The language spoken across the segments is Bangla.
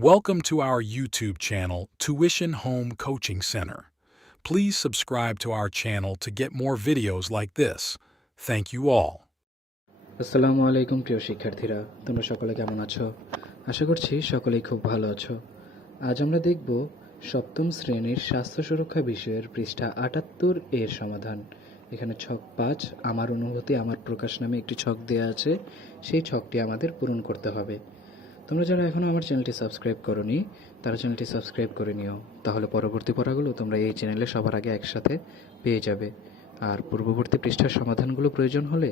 Welcome to our YouTube channel, Tuition Home Coaching Center. Please subscribe to our channel to get more videos like this. Thank you all. আসসালামু আলাইকুম প্রিয় শিক্ষার্থীরা তোমরা সকলে কেমন আছো আশা করছি সকলেই খুব ভালো আছো আজ আমরা দেখব সপ্তম শ্রেণির স্বাস্থ্য সুরক্ষা বিষয়ের পৃষ্ঠা আটাত্তর এর সমাধান এখানে ছক পাঁচ আমার অনুভূতি আমার প্রকাশ নামে একটি ছক দেওয়া আছে সেই ছকটি আমাদের পূরণ করতে হবে তোমরা যারা এখনও আমার চ্যানেলটি সাবস্ক্রাইব করনি, তারা চ্যানেলটি সাবস্ক্রাইব করে নিও। তাহলে পরবর্তী পড়াগুলো তোমরা এই চ্যানেলে সবার আগে একসাথে পেয়ে যাবে। আর পূর্ববর্তী পৃষ্ঠার সমাধানগুলো প্রয়োজন হলে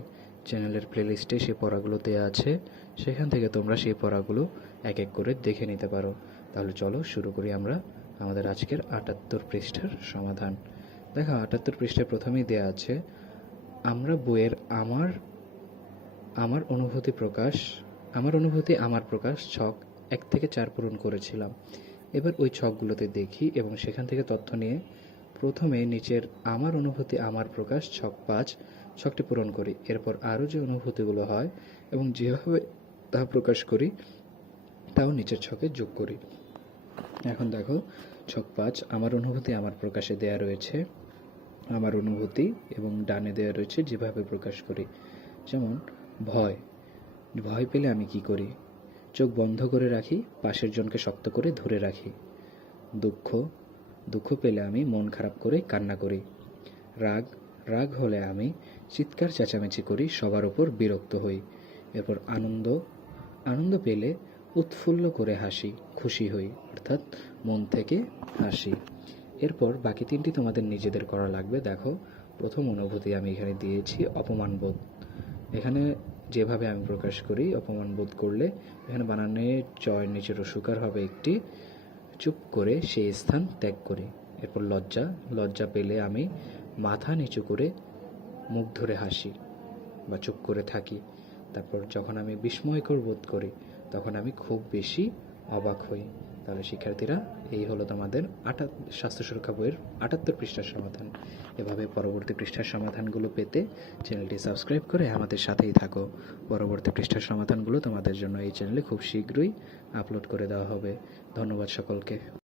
চ্যানেলের প্লেলিস্টে সেই পড়াগুলো দেওয়া আছে। সেখান থেকে তোমরা সেই পড়াগুলো এক এক করে দেখে নিতে পারো। তাহলে চলো শুরু করি আমরা আমাদের আজকের আটাত্তর পৃষ্ঠার সমাধান। দেখো, আটাত্তর পৃষ্ঠায় প্রথমেই দেওয়া আছে, আমরা বইয়ের আমার আমার অনুভূতি প্রকাশ আমার অনুভূতি, আমার প্রকাশ, ছক এক থেকে চার পূরণ করেছিলাম। এবার ওই ছকগুলোতে দেখি এবং সেখান থেকে তথ্য নিয়ে প্রথমে নিচের আমার অনুভূতি, আমার প্রকাশ, ছক পাঁচ, ছকটি পূরণ করি। এরপর আরও যে অনুভূতিগুলো হয় এবং যেভাবে তা প্রকাশ করি, তাও নিচের ছকে যোগ করি। এখন দেখো, ছক পাঁচ, আমার অনুভূতি, আমার প্রকাশে দেয়া রয়েছে। আমার অনুভূতি এবং ডানে দেওয়া রয়েছে, যেভাবে প্রকাশ করি। যেমন, ভয়। ভয় পেলে আমি কি করি? চোখ বন্ধ করে রাখি, পাশের জনকে শক্ত করে ধরে রাখি। দুঃখ দুঃখ পেলে আমি মন খারাপ করে কান্না করি। রাগ রাগ হলে আমি চিৎকার চেঁচামেচি করি, সবার ওপর বিরক্ত হই। এরপর আনন্দ আনন্দ পেলে উৎফুল্ল করে হাসি, খুশি হই, অর্থাৎ মন থেকে হাসি। এরপর বাকি তিনটি তোমাদের নিজেদের করা লাগবে। দেখো, প্রথম অনুভূতি আমি এখানে দিয়েছি, অপমানবোধ। এখানে যেভাবে আমি প্রকাশ করি, অপমান বোধ করলে, এখানে বানানে চয়ের নিচে রসুকার হবে একটি, চুপ করে সেই স্থান ত্যাগ করি। এরপর লজ্জা লজ্জা পেলে আমি মাথা নিচু করে মুখ ধরে হাসি বা চুপ করে থাকি। তারপর যখন আমি বিস্ময়কর বোধ করি, তখন আমি খুব বেশি অবাক হই। তাহলে, শিক্ষার্থীরা, এই হলো তোমাদের আটা, স্বাস্থ্য সুরক্ষা বইয়ের আটাত্তর পৃষ্ঠার সমাধান। এভাবে পরবর্তী পৃষ্ঠার সমাধানগুলো পেতে চ্যানেলটি সাবস্ক্রাইব করে আমাদের সাথেই থাকো। পরবর্তী পৃষ্ঠার সমাধানগুলো তোমাদের জন্য এই চ্যানেলে খুব শীঘ্রই আপলোড করে দেওয়া হবে। ধন্যবাদ সকলকে।